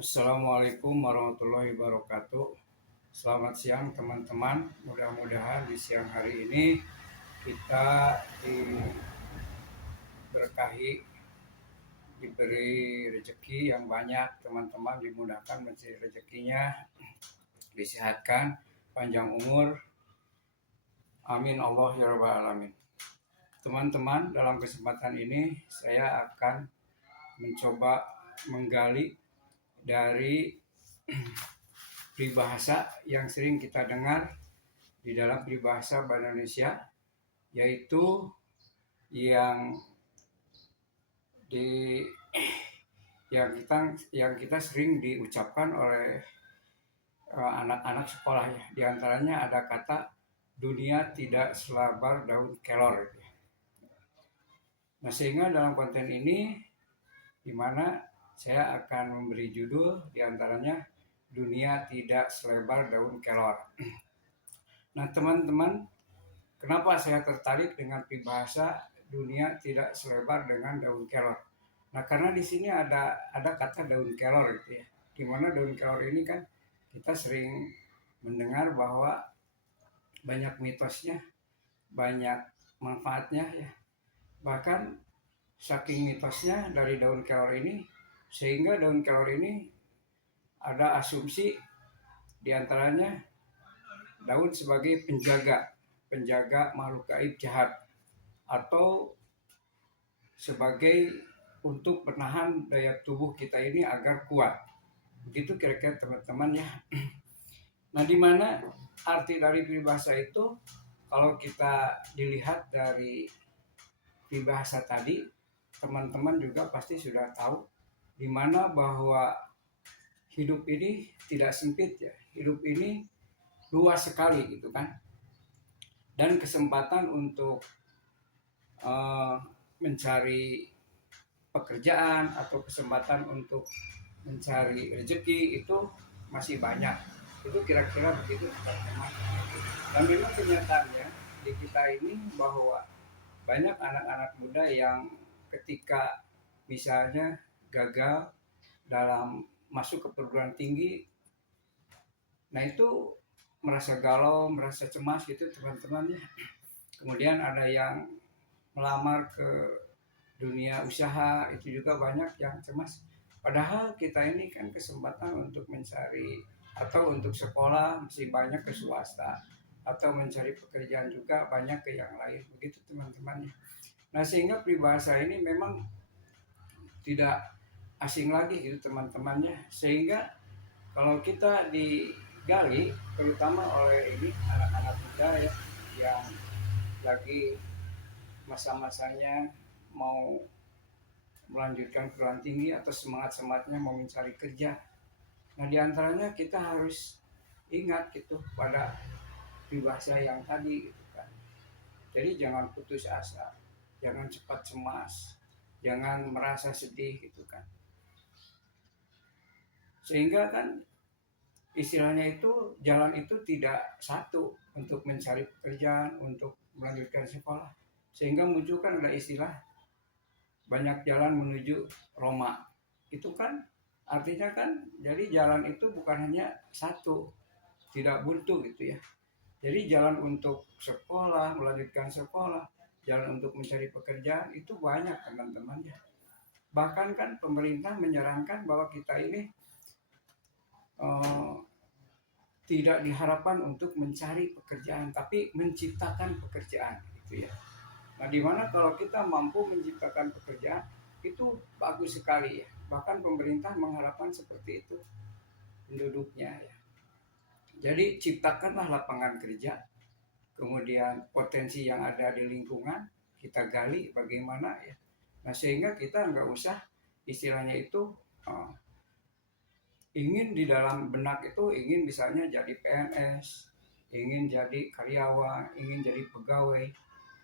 Assalamualaikum warahmatullahi wabarakatuh. Selamat siang teman-teman. Mudah-mudahan di siang hari ini kita diberkahi, diberi rezeki yang banyak. Teman-teman dimudahkan mencari rezekinya, disehatkan, panjang umur. Amin Allah ya rabbal alamin. Teman-teman, dalam kesempatan ini saya akan mencoba menggali dari peribahasa yang sering kita dengar di dalam peribahasa bahasa Indonesia, yaitu yang di yang kita sering diucapkan oleh anak-anak sekolah ya. Di antaranya ada kata dunia tidak selebar daun kelor. Nah, sehingga dalam konten ini di mana saya akan memberi judul di antaranya dunia tidak selebar daun kelor. Nah, teman-teman, kenapa saya tertarik dengan peribahasa dunia tidak selebar dengan daun kelor? Nah, karena di sini ada kata daun kelor gitu ya. Dimana daun kelor ini kan kita sering mendengar bahwa banyak mitosnya, banyak manfaatnya ya. Bahkan saking mitosnya dari daun kelor ini, sehingga daun kelor ini ada asumsi diantaranya daun sebagai penjaga makhluk gaib jahat, atau sebagai untuk menahan daya tubuh kita ini agar kuat. Begitu kira-kira teman-teman ya. Nah, di mana arti dari peribahasa itu, kalau kita dilihat dari peribahasa tadi, teman-teman juga pasti sudah tahu di mana bahwa hidup ini tidak sempit ya. Hidup ini luas sekali gitu kan. Dan kesempatan untuk mencari pekerjaan atau kesempatan untuk mencari rezeki itu masih banyak. Itu kira-kira begitu teman-teman. Dan memang kenyataannya di kita ini bahwa banyak anak-anak muda yang ketika misalnya gagal dalam masuk ke perguruan tinggi, nah itu merasa galau, merasa cemas gitu teman-teman ya. Kemudian ada yang melamar ke dunia usaha, itu juga banyak yang cemas. Padahal kita ini kan kesempatan untuk mencari atau untuk sekolah masih banyak ke swasta, atau mencari pekerjaan juga banyak ke yang lain. Begitu teman-teman ya. Nah, sehingga peribahasa ini memang tidak asing lagi gitu teman-temannya. Sehingga kalau kita digali terutama oleh ini anak-anak muda ya, yang lagi masa-masanya mau melanjutkan perguruan tinggi atau semangat-semangatnya mau mencari kerja. Nah, diantaranya kita harus ingat gitu pada peribahasa yang tadi gitu kan. Jadi jangan putus asa, jangan cepat cemas, jangan merasa sedih gitu kan. Sehingga kan istilahnya itu jalan itu tidak satu untuk mencari pekerjaan, untuk melanjutkan sekolah. Sehingga munculkan ada istilah banyak jalan menuju Roma. Itu kan artinya kan jadi jalan itu bukan hanya satu, tidak buntu gitu ya. Jadi jalan untuk sekolah, melanjutkan sekolah, jalan untuk mencari pekerjaan itu banyak teman-teman ya. Bahkan kan pemerintah menyarankan bahwa kita ini tidak diharapkan untuk mencari pekerjaan, tapi menciptakan pekerjaan gitu ya. Nah, dimana kalau kita mampu menciptakan pekerjaan itu bagus sekali ya. Bahkan pemerintah mengharapkan seperti itu penduduknya ya. Jadi ciptakanlah lapangan kerja, kemudian potensi yang ada di lingkungan kita gali bagaimana ya. Nah, sehingga kita nggak usah istilahnya itu ingin di dalam benak itu ingin misalnya jadi PNS, ingin jadi karyawan, ingin jadi pegawai.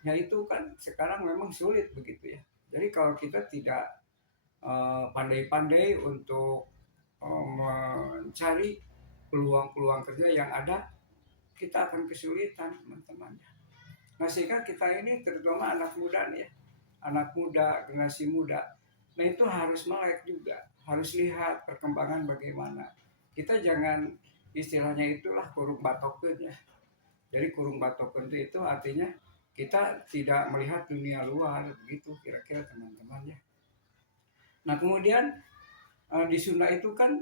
Nah, itu kan sekarang memang sulit begitu ya. Jadi kalau kita tidak pandai-pandai untuk mencari peluang-peluang kerja yang ada, kita akan kesulitan teman-teman. Nah, sehingga kita ini terutama anak muda nih ya, anak muda, generasi muda, nah itu harus melek juga, harus lihat perkembangan bagaimana. Kita jangan istilahnya itulah kurung batokeun ya. Jadi kurung batokeun itu artinya kita tidak melihat dunia luar begitu kira-kira teman-teman ya. Nah kemudian di Sunda itu kan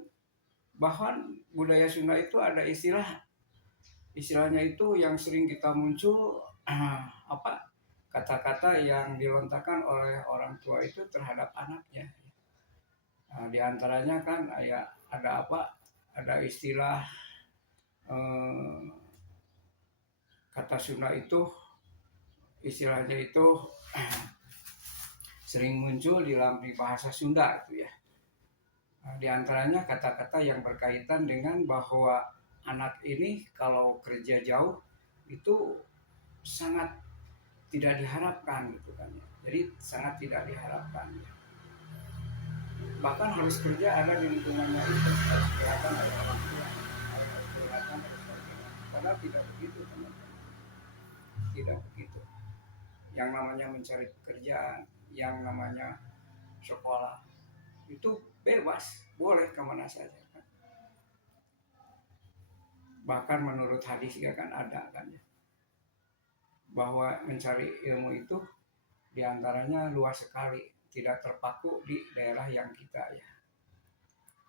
bahkan budaya Sunda itu ada istilahnya itu yang sering kita muncul apa kata-kata yang dilontarkan oleh orang tua itu terhadap anaknya. Nah, di antaranya kan ada apa? Ada istilah eh, kata Sunda itu istilahnya itu sering muncul di dalam bahasa Sunda itu ya. Nah, di antaranya kata-kata yang berkaitan dengan bahwa anak ini kalau kerja jauh itu sangat tidak diharapkan gitu kan ya. Jadi sangat tidak diharapkan. Bahkan harus kerja ada di lingkungannya itu harus kelihatan dari orang tua, harus kelihatan dari sebagainya. Padahal tidak begitu teman-teman, tidak begitu. Yang namanya mencari pekerjaan, yang namanya sekolah itu bebas, boleh kemana saja kan. Bahkan menurut hadis juga kan ada kan ya, bahwa mencari ilmu itu diantaranya luas sekali, tidak terpaku di daerah yang kita ya.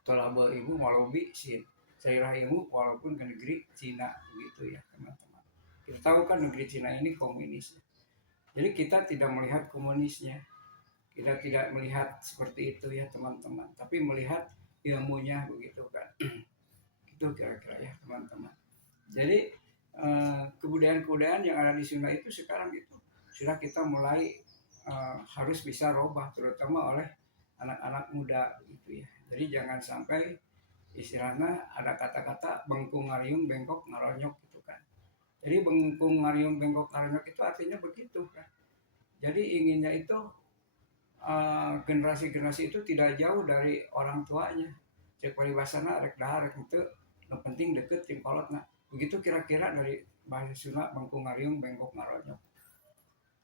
Tolabul ilmu walau sin, saya ilmu walaupun ke negeri Cina begitu ya teman-teman. Kita tahu kan negeri Cina ini komunis. Jadi kita tidak melihat komunisnya, kita tidak melihat seperti itu ya teman-teman, tapi melihat ilmunya begitu kan. Itu kira-kira ya teman-teman. Jadi kebudayaan-kebudayaan yang ada di Sunda itu sekarang itu sudah kita mulai harus bisa robah, terutama oleh anak-anak muda gitu ya. Jadi jangan sampai istilahnya ada kata-kata bengkung ngariung bengkok ngaronyok gitu kan. Jadi bengkung ngariung bengkok ngaronyok itu artinya begitu kan. Jadi inginnya itu generasi-generasi itu tidak jauh dari orang tuanya. Cek paribasana rek dahar rek itu yang penting deket tim kolotna. Begitu kira-kira dari bahasa Sunda bengkung ngariung bengkok ngaronyok.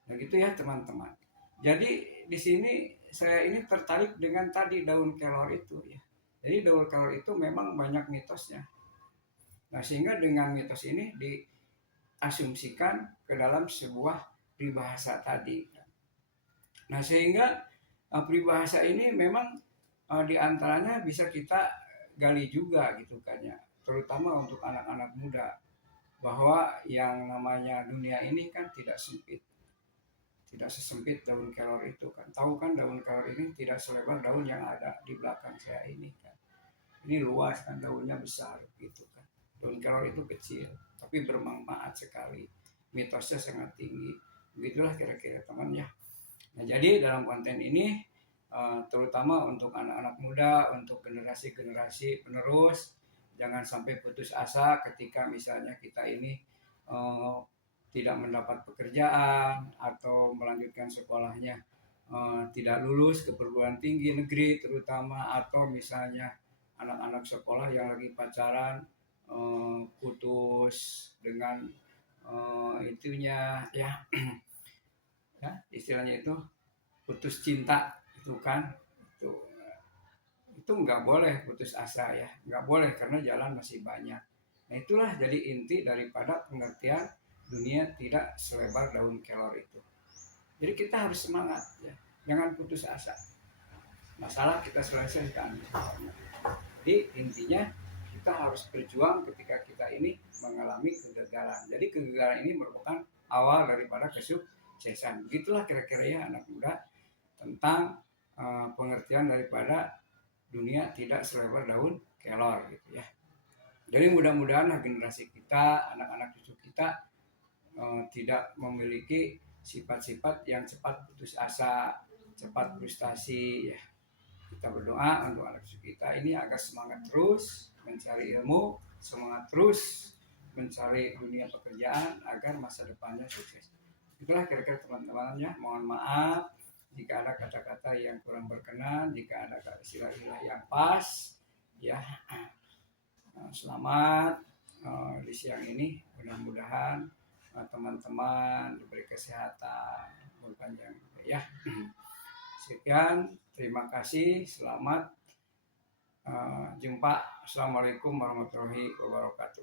Nah gitu ya teman-teman. Jadi di sini saya ini tertarik dengan tadi daun kelor itu ya. Jadi daun kelor itu memang banyak mitosnya. Nah sehingga dengan mitos ini diasumsikan ke dalam sebuah peribahasa tadi. Nah sehingga peribahasa ini memang diantaranya bisa kita gali juga gitu kan ya. Terutama untuk anak-anak muda. Bahwa yang namanya dunia ini kan tidak sempit. Tidak sesempit daun kelor itu kan. Tahu kan daun kelor ini tidak selebar daun yang ada di belakang saya ini kan. Ini luas kan, daunnya besar gitu kan. Daun kelor itu kecil tapi bermanfaat sekali. Mitosnya sangat tinggi. Begitulah kira-kira teman ya. Nah jadi dalam konten ini terutama untuk anak-anak muda, untuk generasi-generasi penerus, jangan sampai putus asa ketika misalnya kita ini tidak mendapat pekerjaan atau melanjutkan sekolahnya tidak lulus ke perguruan tinggi negeri terutama, atau misalnya anak-anak sekolah yang lagi pacaran putus dengan itunya ya ya istilahnya itu putus cinta itu kan, itu nggak boleh putus asa ya, nggak boleh karena jalan masih banyak. Nah itulah jadi inti daripada pengertian dunia tidak selebar daun kelor itu. Jadi kita harus semangat ya, jangan putus asa. Masalah kita selesaikan. Jadi intinya kita harus berjuang ketika kita ini mengalami kegagalan. Jadi kegagalan ini merupakan awal daripada kesuksesan. Begitulah kira-kira ya anak muda tentang pengertian daripada dunia tidak selebar daun kelor gitu ya. Jadi mudah-mudahan generasi kita, anak-anak cucu kita tidak memiliki sifat-sifat yang cepat putus asa, cepat frustasi ya. Kita berdoa untuk anak cucu kita ini agar semangat terus mencari ilmu, semangat terus mencari dunia pekerjaan agar masa depannya sukses. Itulah kira-kira teman-temannya. Mohon maaf jika ada kata-kata yang kurang berkenan, jika ada istilah-istilah yang pas ya. Selamat di siang ini, mudah-mudahan teman-teman diberi kesehatan berpanjang ya. Sekian, terima kasih, selamat jumpa. Assalamualaikum warahmatullahi wabarakatuh.